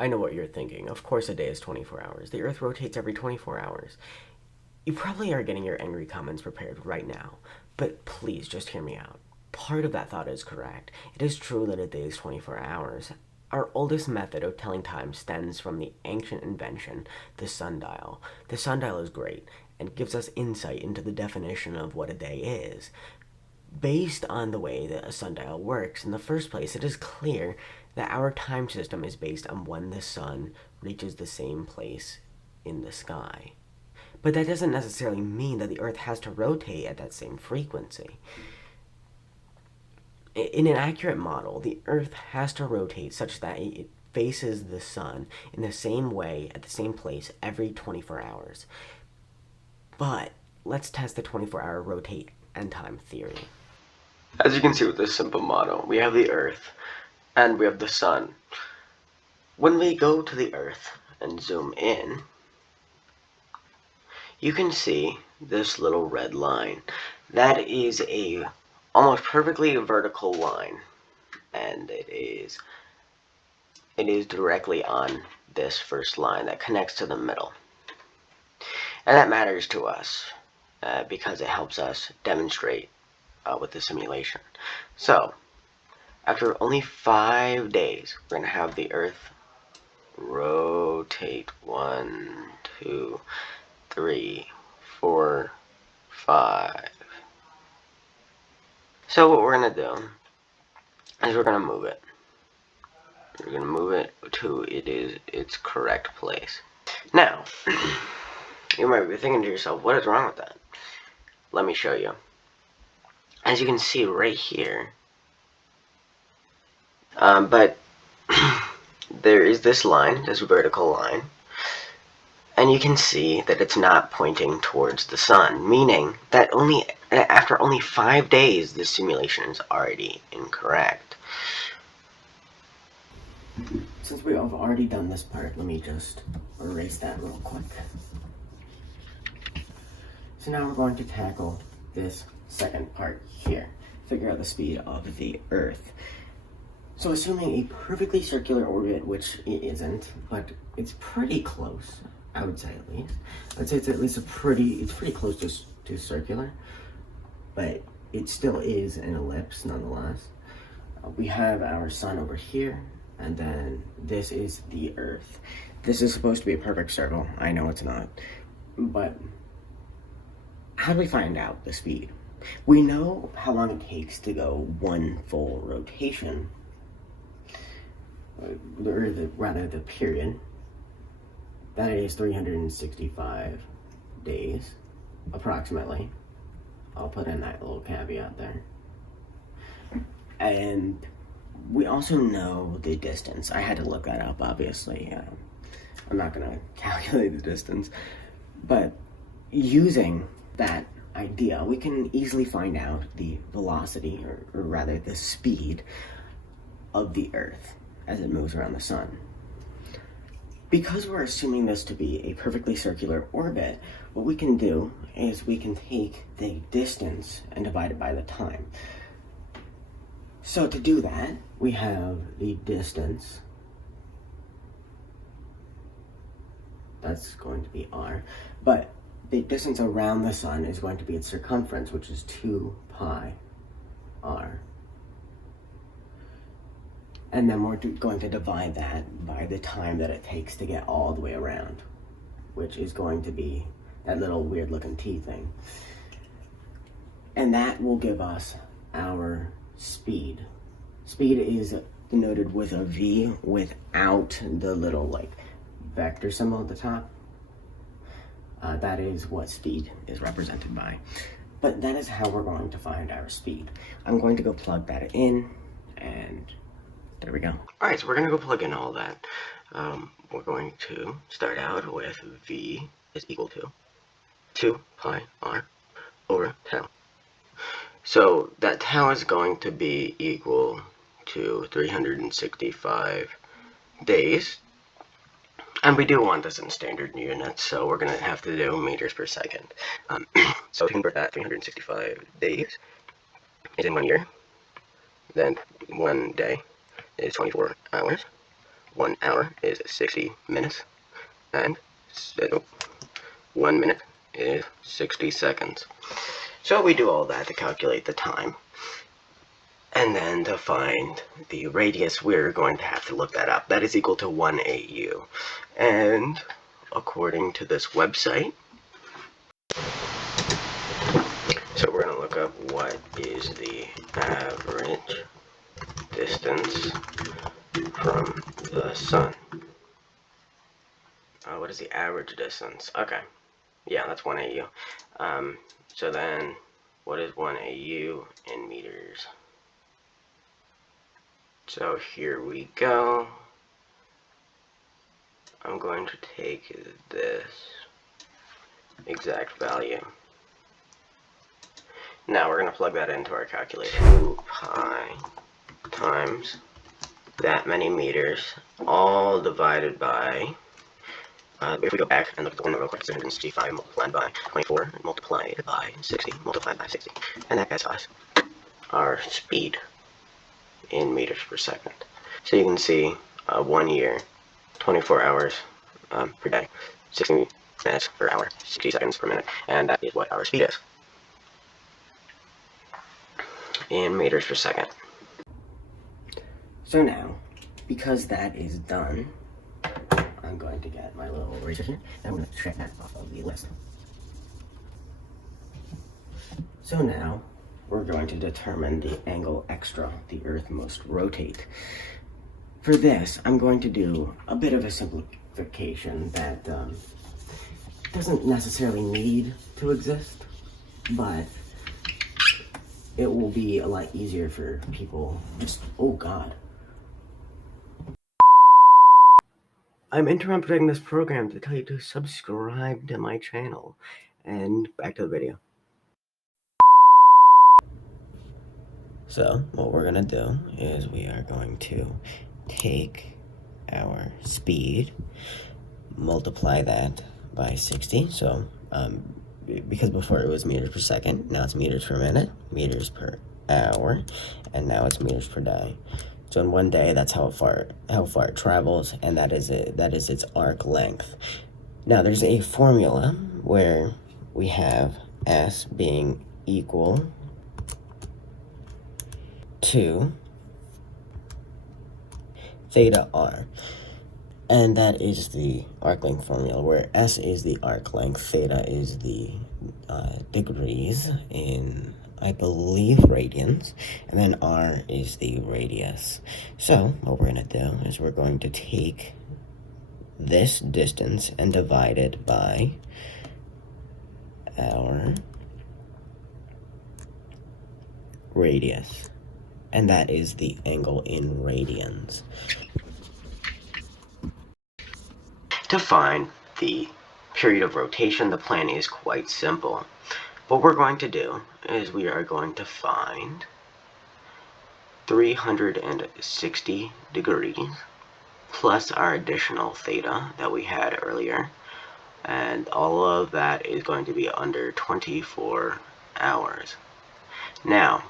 I know what you're thinking. Of course a day is 24 hours. The Earth rotates every 24 hours. You probably are getting your angry comments prepared right now, but please just hear me out. Part of that thought is correct. It is true that a day is 24 hours. Our oldest method of telling time stems from the ancient invention, the sundial. The sundial is great and gives us insight into the definition of what a day is. Based on the way that a sundial works, in the first place, it is clear that our time system is based on when the sun reaches the same place in the sky. But that doesn't necessarily mean that the Earth has to rotate at that same frequency. In an accurate model, the Earth has to rotate such that it faces the sun in the same way at the same place every 24 hours. But let's test the 24-hour rotate and time theory. As you can see with this simple model, we have the Earth and we have the sun. When we go to the Earth and zoom in, you can see this little red line. That is a almost perfectly vertical line, and it is directly on this first line that connects to the middle. And that matters to us because it helps us demonstrate with the simulation. So, after only 5 days, we're going to have the Earth rotate 1, 2, 3, 4, 5. So what we're going to do is we're going to move it. We're going to move it to its correct place. Now, you might be thinking to yourself, what is wrong with that? Let me show you. As you can see right here, but there is this line, this vertical line, and you can see that it's not pointing towards the sun, meaning that after only 5 days, this simulation is already incorrect. Since we have already done this part, let me just erase that real quick. So now we're going to tackle this second part here. Figure out the speed of the Earth. So assuming a perfectly circular orbit, which it isn't, but it's pretty close, I would say at least. I'd say it's at least it's pretty close to circular, but it still is an ellipse nonetheless. We have our sun over here, and then this is the Earth. This is supposed to be a perfect circle. I know it's not, but how do we find out the speed? We know how long it takes to go one full rotation, or the period. That is 365 days, approximately. I'll put in that little caveat there. And we also know the distance. I had to look that up, obviously. I'm not going to calculate the distance, but using that idea, we can easily find out the velocity, or rather the speed of the Earth as it moves around the sun. Because we're assuming this to be a perfectly circular orbit, what we can do is we can take the distance and divide it by the time. So to do that, we have the distance. That's going to be r. But the distance around the sun is going to be its circumference, which is 2 pi r. And then we're going to divide that by the time that it takes to get all the way around, which is going to be that little weird looking T thing. And that will give us our speed. Speed is denoted with a V without the little vector symbol at the top. That is what speed is represented by. But that is how we're going to find our speed. I'm going to go plug that in, and there we go. Alright, so we're going to go plug in all that. We're going to start out with V is equal to 2 pi r over tau. So that tau is going to be equal to 365 days. And we do want this in standard units, so we're going to have to do meters per second. So to convert that, 365 days is in 1 year. Then 1 day is 24 hours. 1 hour is 60 minutes, and 1 minute is 60 seconds. So we do all that to calculate the time. And then to find the radius, we're going to have to look that up. That is equal to 1 AU. And according to this website, so we're going to look up what is the average distance from the sun. What is the average distance? Okay. Yeah, that's 1 AU. So then, what is 1 AU in meters? So here we go. I'm going to take this exact value. Now we're going to plug that into our calculator. 2 pi times that many meters, all divided by, if we go back and look at the formula real quick, 365 multiplied by 24 multiplied by 60 multiplied by 60. And that gets us our speed in meters per second. So you can see 1 year, 24 hours per day, 60 minutes per hour, 60 seconds per minute, and that is what our speed is in meters per second. So now, because that is done, I'm going to get my little eraser here, and I'm going to check that off of the list. So now, we're going to determine the angle extra the Earth must rotate. For this, I'm going to do a bit of a simplification that doesn't necessarily need to exist, but it will be a lot easier for people. Oh God. I'm interrupting this program to tell you to subscribe to my channel. And back to the video. So, what we're gonna do is we are going to take our speed, multiply that by 60. So, because before it was meters per second, now it's meters per minute, meters per hour, and now it's meters per day. So in 1 day, that's how far it travels, and that is its arc length. Now there's a formula where we have S being equal to theta r, and that is the arc length formula, where S is the arc length, theta is the degrees in, I believe, radians, and then r is the radius. So what we're going to do is we're going to take this distance and divide it by our radius, and that is the angle in radians. To find the period of rotation, the plan is quite simple. What we're going to do is we are going to find 360 degrees plus our additional theta that we had earlier, and all of that is going to be under 24 hours. Now,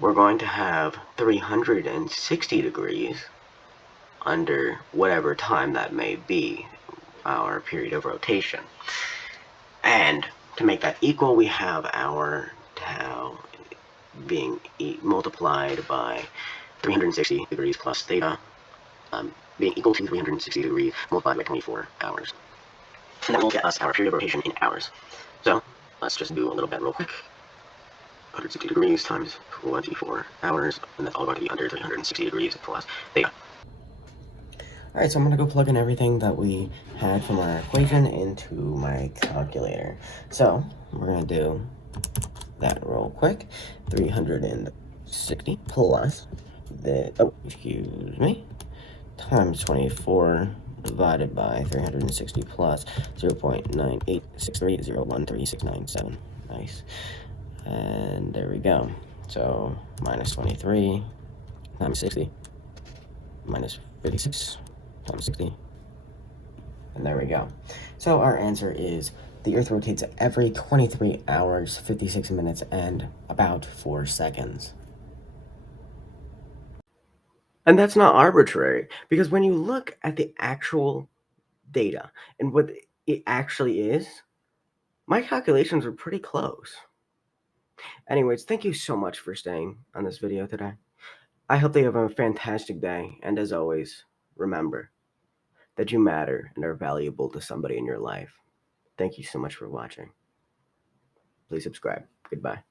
we're going to have 360 degrees under whatever time that may be, our period of rotation. And to make that equal, we have our tau being multiplied by 360 degrees plus theta, being equal to 360 degrees multiplied by 24 hours. And that will get us our period of rotation in hours. So let's just do a little bit real quick. 160 degrees times 24 hours, and that's all going to be under 360 degrees plus theta. Alright, so I'm going to go plug in everything that we had from our equation into my calculator. So, we're going to do that real quick. 360 plus times 24 divided by 360 plus 0.9863013697. Nice. And there we go. So, minus 23 times 60 minus 56 times 60, and there we go. So our answer is the Earth rotates every 23 hours, 56 minutes, and about 4 seconds. And that's not arbitrary because when you look at the actual data and what it actually is, my calculations were pretty close. Anyways, thank you so much for staying on this video today. I hope that you have a fantastic day. And as always, remember that you matter and are valuable to somebody in your life. Thank you so much for watching. Please subscribe. Goodbye.